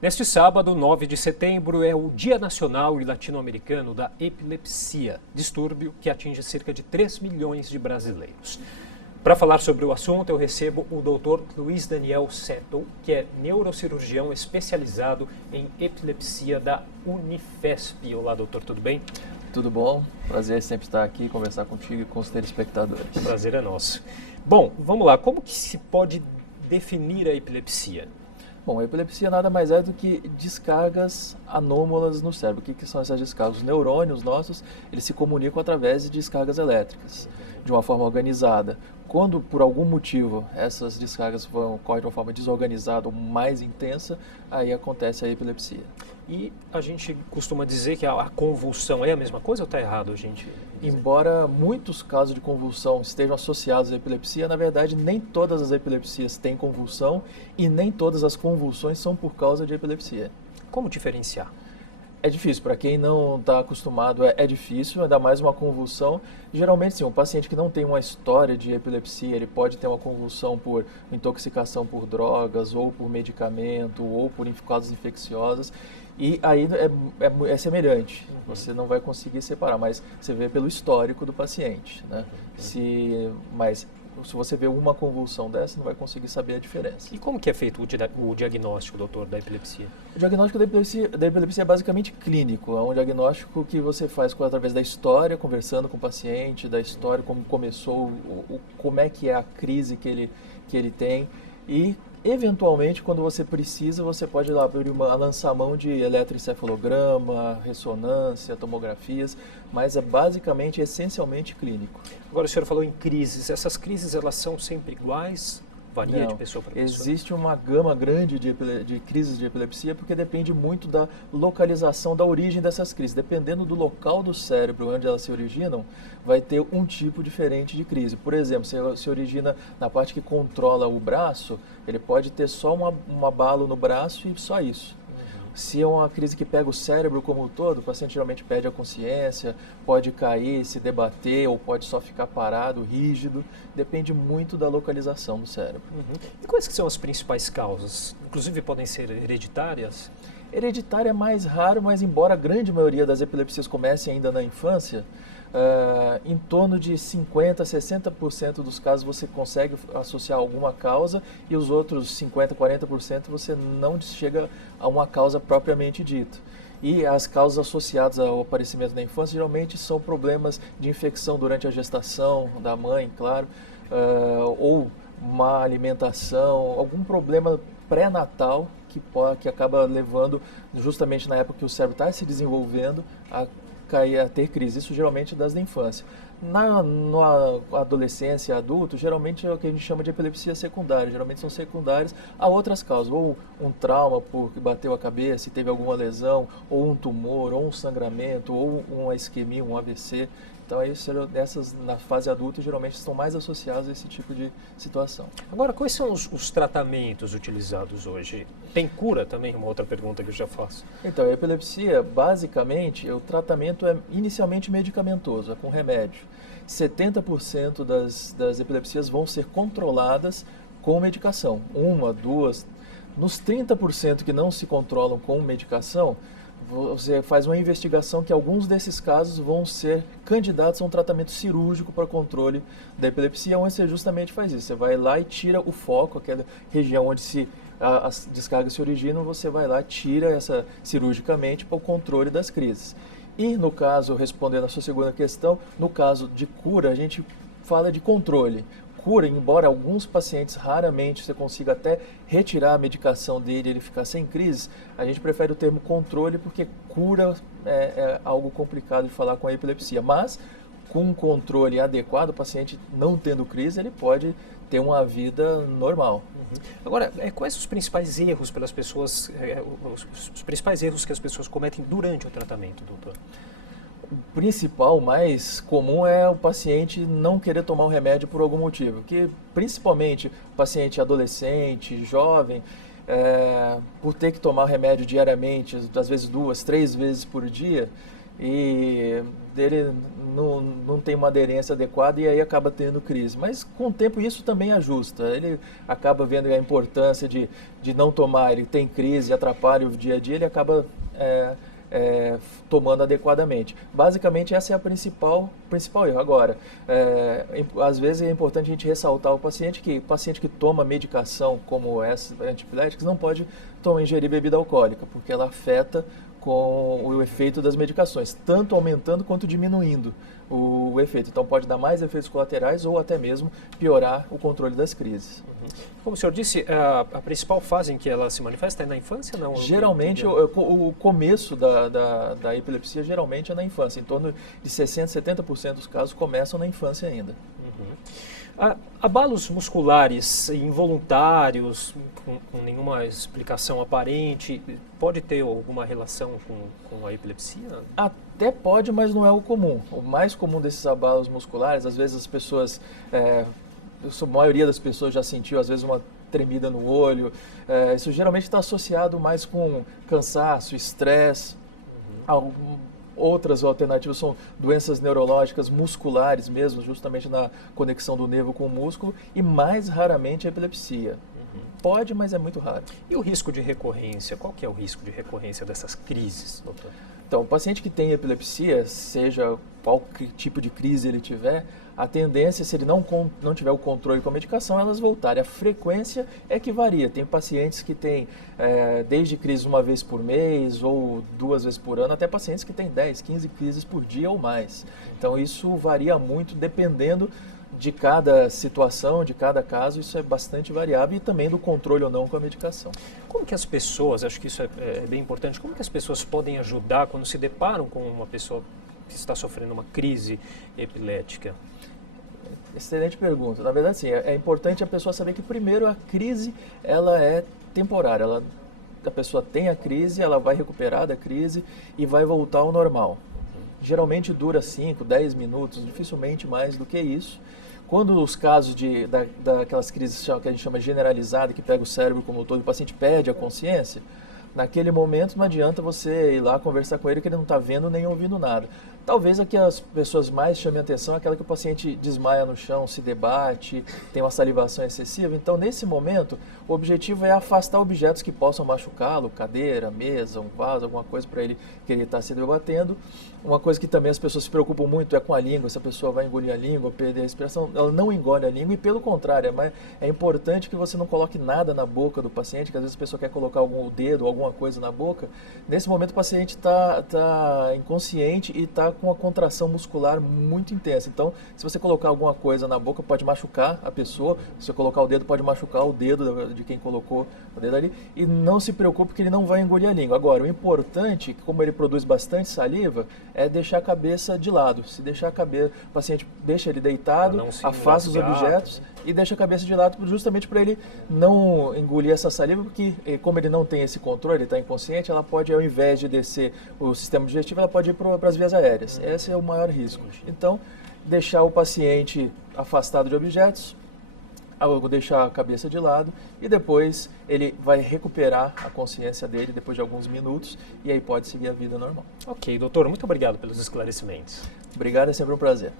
Neste sábado, 9 de setembro, é o Dia Nacional e Latino-Americano da Epilepsia, distúrbio que atinge cerca de 3 milhões de brasileiros. Para falar sobre o assunto, eu recebo o Dr. Luiz Daniel Settle, que é neurocirurgião especializado em epilepsia da Unifesp. Olá, doutor, tudo bem? Tudo bom? Prazer sempre estar aqui, conversar contigo e com os telespectadores. O prazer é nosso. Bom, vamos lá. Como que se pode definir a epilepsia? Bom, a epilepsia nada mais é do que descargas anômalas no cérebro. O que são essas descargas? Os neurônios nossos, eles se comunicam através de descargas elétricas, de uma forma organizada. Quando, por algum motivo, essas descargas ocorrem de uma forma desorganizada ou mais intensa, aí acontece a epilepsia. E a gente costuma dizer que a convulsão é a mesma coisa ou está errado, gente? Embora muitos casos de convulsão estejam associados à epilepsia, na verdade nem todas as epilepsias têm convulsão e nem todas as convulsões são por causa de epilepsia. Como diferenciar? É difícil, para quem não está acostumado é difícil, ainda mais uma convulsão. Geralmente sim, um paciente que não tem uma história de epilepsia, ele pode ter uma convulsão por intoxicação por drogas, ou por medicamento, ou por causas infecciosas. E aí é semelhante, você não vai conseguir separar, mas você vê pelo histórico do paciente, né? Mas se você vê uma convulsão dessa, não vai conseguir saber a diferença. E como que é feito o diagnóstico, doutor, da epilepsia? O diagnóstico da epilepsia é basicamente clínico, é um diagnóstico que você faz através da história, conversando com o paciente, da história, como começou, como é que é a crise que ele tem e eventualmente, quando você precisa, você pode lançar mão de eletroencefalograma, ressonância, tomografias, mas é basicamente, essencialmente clínico. Agora, o senhor falou em crises. Essas crises, elas são sempre iguais? Varia Não, de pessoa para pessoa? existe uma gama grande de crises de epilepsia porque depende muito da localização, da origem dessas crises. Dependendo do local do cérebro onde elas se originam, vai ter um tipo diferente de crise. Por exemplo, se origina na parte que controla o braço, ele pode ter só um abalo no braço e só isso. Se é uma crise que pega o cérebro como um todo, o paciente geralmente perde a consciência, pode cair, se debater ou pode só ficar parado, rígido. Depende muito da localização do cérebro. E quais que são as principais causas? Inclusive podem ser hereditárias? Hereditária é mais raro, mas embora a grande maioria das epilepsias comece ainda na infância, em torno de 50%, 60% dos casos você consegue associar alguma causa e os outros 50%, 40% você não chega a uma causa propriamente dita. E as causas associadas ao aparecimento na infância geralmente são problemas de infecção durante a gestação da mãe, claro, ou má alimentação, algum problema pré-natal que acaba levando, justamente na época que o cérebro está se desenvolvendo, a ter crise. Isso geralmente das da infância. Na adolescência e adulto, geralmente é o que a gente chama de epilepsia secundária. Geralmente são secundárias a outras causas, ou um trauma porque bateu a cabeça e teve alguma lesão, ou um tumor, ou um sangramento, ou uma isquemia, um AVC. Então, essas na fase adulta geralmente estão mais associadas a esse tipo de situação. Agora, quais são os tratamentos utilizados hoje? Tem cura também? Uma outra pergunta que eu já faço. Então, a epilepsia, basicamente, o tratamento é inicialmente medicamentoso, é com remédio. 70% das epilepsias vão ser controladas com medicação, uma, duas. Nos 30% que não se controlam com medicação, você faz uma investigação que alguns desses casos vão ser candidatos a um tratamento cirúrgico para controle da epilepsia, onde você justamente faz isso. Você vai lá e tira o foco, aquela região onde as descargas se originam, você vai lá e tira essa cirurgicamente para o controle das crises. E no caso, respondendo a sua segunda questão, no caso de cura, a gente fala de controle. Cura, embora alguns pacientes raramente você consiga até retirar a medicação dele e ele ficar sem crise, a gente prefere o termo controle porque cura é algo complicado de falar com a epilepsia. Mas com um controle adequado, o paciente não tendo crise, ele pode ter uma vida normal. Agora, quais os principais erros pelas pessoas, os principais erros que as pessoas cometem durante o tratamento, doutor? O principal, mais comum é o paciente não querer tomar o remédio por algum motivo, que principalmente o paciente adolescente, jovem, por ter que tomar remédio diariamente, às vezes 2, 3 vezes por dia, e ele não tem uma aderência adequada e aí acaba tendo crise. Mas com o tempo isso também ajusta. Ele acaba vendo a importância de não tomar, ele tem crise, atrapalha o dia a dia, ele acaba tomando adequadamente. Basicamente essa é a principal erro. Agora, às vezes é importante a gente ressaltar o paciente que toma medicação como essa, antipiléticos, não pode ingerir bebida alcoólica, porque ela afeta com o efeito das medicações, tanto aumentando quanto diminuindo o efeito. Então pode dar mais efeitos colaterais ou até mesmo piorar o controle das crises. Como o senhor disse, a principal fase em que ela se manifesta é na infância? Não? Geralmente, o começo da epilepsia geralmente é na infância. Em torno de 60%, 70% dos casos começam na infância ainda. Abalos musculares involuntários, com nenhuma explicação aparente, pode ter alguma relação com a epilepsia? Até pode, mas não é o comum. O mais comum desses abalos musculares, às vezes as pessoas, a maioria das pessoas já sentiu, às vezes, uma tremida no olho. Isso geralmente está associado mais com cansaço, estresse. Outras alternativas são doenças neurológicas musculares mesmo, justamente na conexão do nervo com o músculo, e mais raramente a epilepsia. Pode, mas é muito raro. E o risco de recorrência? Qual que é o risco de recorrência dessas crises, doutor? Então, o paciente que tem epilepsia, seja qual tipo de crise ele tiver, a tendência, se ele não tiver o controle com a medicação, elas voltarem. A frequência é que varia. Tem pacientes que têm desde crises uma vez por mês ou 2 vezes por ano, até pacientes que têm 10, 15 crises por dia ou mais. Então, isso varia muito dependendo de cada situação, de cada caso, isso é bastante variável, e também do controle ou não com a medicação. Como que as pessoas, acho que isso é bem importante, como que as pessoas podem ajudar quando se deparam com uma pessoa que está sofrendo uma crise epilética? Excelente pergunta. Na verdade, sim, é importante a pessoa saber que, primeiro, a crise ela é temporária. A pessoa tem a crise, ela vai recuperar da crise e vai voltar ao normal. Geralmente dura 5, 10 minutos, dificilmente mais do que isso. Quando os casos daquelas crises que a gente chama generalizada, que pega o cérebro como um todo, o paciente perde a consciência, naquele momento não adianta você ir lá conversar com ele que ele não está vendo nem ouvindo nada. Talvez aqui as pessoas mais chamem a atenção é aquela que o paciente desmaia no chão, se debate, tem uma salivação excessiva. Então, nesse momento, o objetivo é afastar objetos que possam machucá-lo, cadeira, mesa, um vaso, alguma coisa para ele que ele está se debatendo. Uma coisa que também as pessoas se preocupam muito é com a língua, se a pessoa vai engolir a língua, perder a respiração. Ela não engole a língua e, pelo contrário, é importante que você não coloque nada na boca do paciente, que às vezes a pessoa quer colocar algum dedo ou alguma coisa na boca. Nesse momento, o paciente está inconsciente e está com uma contração muscular muito intensa. Então, se você colocar alguma coisa na boca, pode machucar a pessoa. Se você colocar o dedo, pode machucar o dedo de quem colocou o dedo ali. E não se preocupe que ele não vai engolir a língua. Agora, o importante, como ele produz bastante saliva, é deixar a cabeça de lado. Se deixar a cabeça, o paciente deixa ele deitado, afasta os objetos e deixa a cabeça de lado justamente para ele não engolir essa saliva, porque como ele não tem esse controle, ele está inconsciente, ela pode, ao invés de descer o sistema digestivo, ela pode ir para as vias aéreas. Esse é o maior risco. Então, deixar o paciente afastado de objetos, deixar a cabeça de lado e depois ele vai recuperar a consciência dele depois de alguns minutos e aí pode seguir a vida normal. Ok, doutor, muito obrigado pelos esclarecimentos. Obrigado, é sempre um prazer.